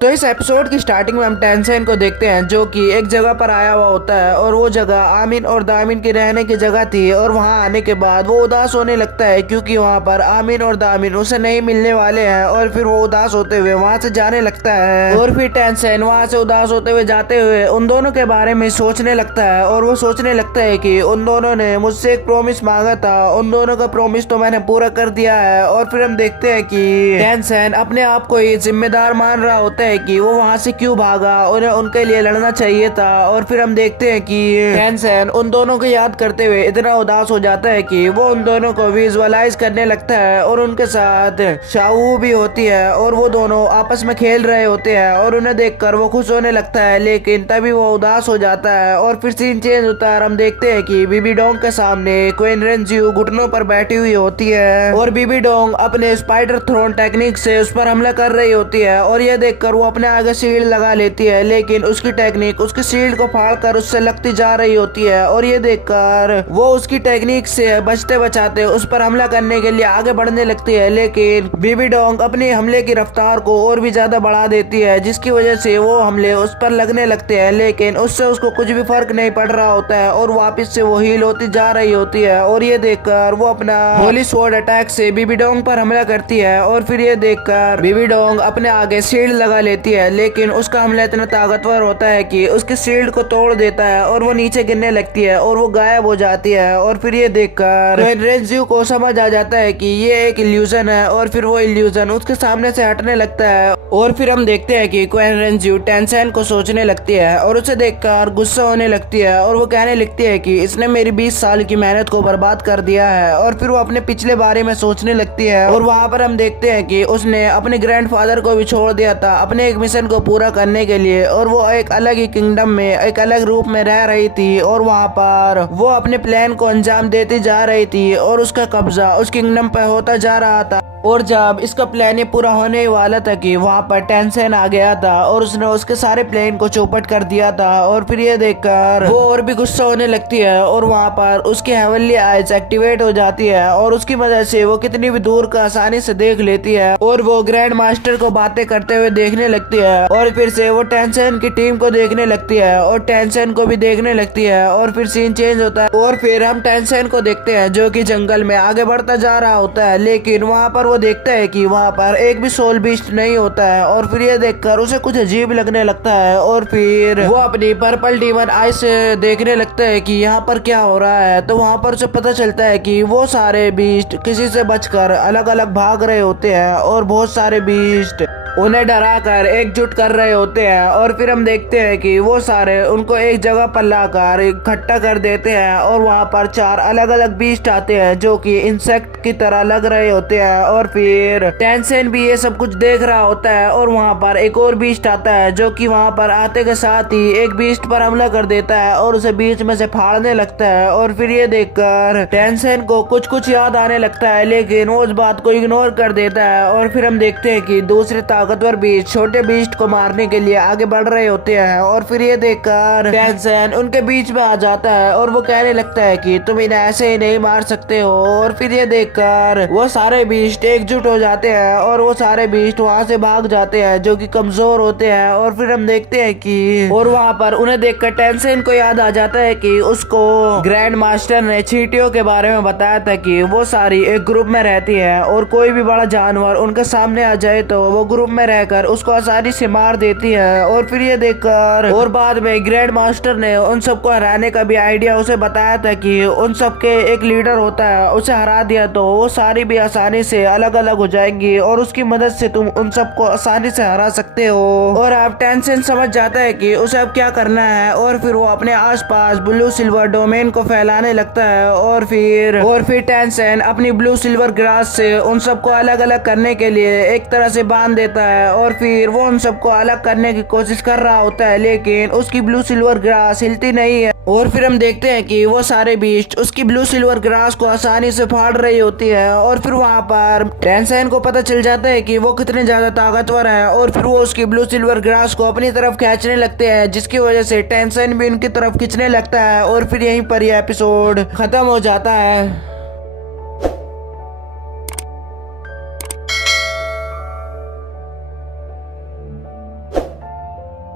तो इस एपिसोड की स्टार्टिंग में हम टेंसेन को देखते हैं जो कि एक जगह पर आया हुआ होता है और वो जगह आमिन और दामिन की रहने की जगह थी। और वहां आने के बाद वो उदास होने लगता है क्योंकि वहां पर आमिन और दामिन उसे नहीं मिलने वाले हैं। और फिर वो उदास होते हुए वहां से जाने लगता है और फिर टेंसेन वहां से उदास होते हुए जाते हुए उन दोनों के बारे में सोचने लगता है। और वो सोचने लगता है कि उन दोनों ने मुझसे एक प्रॉमिस मांगा था, उन दोनों का प्रॉमिस तो मैंने पूरा कर दिया है। और फिर हम देखते हैं कि टेंसेन अपने आप को ये जिम्मेदार मान रहा होता है कि वो वहां से क्यों भागा, उन्हें उनके लिए लड़ना चाहिए था। और फिर हम देखते हैं कि टेंसेन उन दोनों को याद करते हुए इतना उदास हो जाता है कि वो उन दोनों को विजुअलाइज करने लगता है और उनके साथ शाऊ भी होती है और वो दोनों आपस में खेल रहे होते हैं और उन्हें देखकर वो खुश होने लगता है। लेकिन तभी वो उदास हो जाता है और फिर सीन चेंज होता है। हम देखते हैं कि बीबी डोंग के सामने क्वीन रेंजियो घुटनों पर बैठी हुई होती है और बीबी डोंग अपने स्पाइडर थ्रोन टेक्निक से उस पर हमला कर रही होती है। और ये देखकर वो अपने आगे शील्ड लगा लेती है, लेकिन उसकी टेक्निक उसकी शील्ड को फाड़कर उससे लगती जा रही होती है। और ये देखकर वो उसकी टेक्निक से बचते बचाते उस पर हमला करने के लिए आगे बढ़ने लगती है, लेकिन बीबी डोंग अपनी हमले की रफ्तार को और भी ज्यादा बढ़ा देती है जिसकी वजह से वो हमले उस पर लगने लगते हैं। लेकिन उससे उसको कुछ भी फर्क नहीं पड़ रहा होता है और वापस से वो हील होती जा रही होती है। और ये देखकर वो अपना होली स्वॉर्ड अटैक से बीबी डोंग पर हमला करती है और फिर ये देखकर बीबी डोंग अपने आगे शील्ड लगा लेती है, लेकिन उसका हमला इतना ताकतवर होता है कि उसके शील्ड को तोड़ देता है और वो नीचे गिरने लगती है और वो गायब हो जाती है। और फिर ये देखकर रेंजियो को समझ आ जाता है कि ये एक इल्यूजन है और फिर वो इल्यूजन उसके सामने से हटने लगता है। और फिर हम देखते हैं कि क्वीन रेंजियो टेंसेन को सोचने लगती है और उसे देखकर गुस्सा होने लगती है और वो कहने लगती है कि इसने मेरी 20 साल की मेहनत को बर्बाद कर दिया है। और फिर वो अपने पिछले बारे में सोचने लगती है और वहां पर हम देखते हैं कि उसने अपने ग्रैंडफादर को भी छोड़ दिया था अपने एक मिशन को पूरा करने के लिए और वो एक अलग ही किंगडम में एक अलग रूप में रह रही थी और वहां पर वो अपने प्लान को अंजाम देती जा रही थी और उसका कब्जा उस किंगडम पर होता जा रहा था। और जब इसका प्लान ये पूरा होने वाला था कि वहां पर टेंसेन आ गया था और उसने उसके सारे प्लान को चौपट कर दिया था। और फिर ये देखकर वो और भी गुस्सा होने लगती है और वहां पर उसकी हेवनली आइज एक्टिवेट हो जाती है और उसकी मदद से वो कितनी भी दूर का आसानी से देख लेती है और वो ग्रैंड मास्टर को बातें करते हुए देखने लगती है। और फिर से वो टेंसेन की टीम को देखने लगती है और टेंसेन को भी देखने लगती है और फिर सीन चेंज होता है और फिर हम टेंसेन को देखते हैं जो कि जंगल में आगे बढ़ता जा रहा होता है। लेकिन वहां पर वो देखता है कि वहां पर एक भी सोल बीस्ट नहीं होता है और फिर ये देखकर उसे कुछ अजीब लगने लगता है और फिर वो अपनी पर्पल डीमन आई से देखने लगता है कि यहाँ पर क्या हो रहा है। तो वहां पर उसे पता चलता है कि वो सारे बीस्ट किसी से बचकर अलग अलग भाग रहे होते हैं और बहुत सारे बीस्ट उन्हें डराकर एकजुट कर रहे होते हैं। और फिर हम देखते हैं कि वो सारे उनको एक जगह पर लाकर इकट्ठा कर देते हैं और वहां पर 4 अलग अलग बीस्ट आते हैं जो कि इंसेक्ट की तरह लग रहे होते हैं। और फिर टेंसेन भी ये सब कुछ देख रहा होता है और वहां पर एक और बीस्ट आता है जो कि वहां पर आते के साथ ही एक बीस्ट पर हमला कर देता है और उसे बीच में से फाड़ने लगता है। और फिर ये देखकर टेंसेन को कुछ कुछ याद आने लगता है, लेकिन वो उस बात को इग्नोर कर देता है। और फिर हम देखते हैं कि दूसरे ताकतवर बीस्ट छोटे बीस्ट को मारने के लिए आगे बढ़ रहे होते हैं। और फिर ये देखकर टेंसेन उनके बीच में आ जाता है और वो कहने लगता है कि तुम इन्हें ऐसे ही नहीं मार सकते हो। और फिर ये देखकर वो सारे बीस्ट एकजुट हो जाते हैं और वो सारे बीस्ट वहां से भाग जाते हैं जो कि कमजोर होते हैं। और फिर हम देखते हैं कि और वहां पर उन्हें देखकर टेंसेन को याद आ जाता है कि उसको ग्रैंड मास्टर ने चींटियों के बारे में बताया था कि वो सारी एक ग्रुप में रहती है और कोई भी बड़ा जानवर उनके सामने आ जाए तो वो ग्रुप में रहकर उसको आसानी से मार देती है। और फिर ये देखकर और बाद में ग्रैंड मास्टर ने उन सबको हराने का भी आइडिया उसे बताया था कि उन सबके एक लीडर होता है, उसे हरा दिया तो वो सारी भी आसानी से अलग अलग हो जाएंगी और उसकी मदद से तुम उन सबको आसानी से हरा सकते हो। और अब टेंसेन समझ जाता है कि उसे अब क्या करना है और फिर वो अपने आसपास ब्लू सिल्वर डोमेन को फैलाने लगता है। और फिर टेंसेन अपनी ब्लू सिल्वर ग्रास से उन सबको अलग अलग करने के लिए एक तरह से बांध देता है और फिर वो उन सबको अलग करने की कोशिश कर रहा होता है, लेकिन उसकी ब्लू सिल्वर ग्रास हिलती नहीं है। और फिर हम देखते हैं कि वो सारे बीस्ट उसकी ब्लू सिल्वर ग्रास को आसानी से फाड़ रही होती है। और फिर वहां पर टेंसेन को पता चल जाता है कि वो कितने ज्यादा ताकतवर है और फिर वो उसकी ब्लू सिल्वर ग्रास को अपनी तरफ खींचने लगते हैं जिसकी वजह से टेंसेन भी उनकी तरफ खींचने लगता है। और फिर यहीं पर यह एपिसोड खत्म हो जाता है।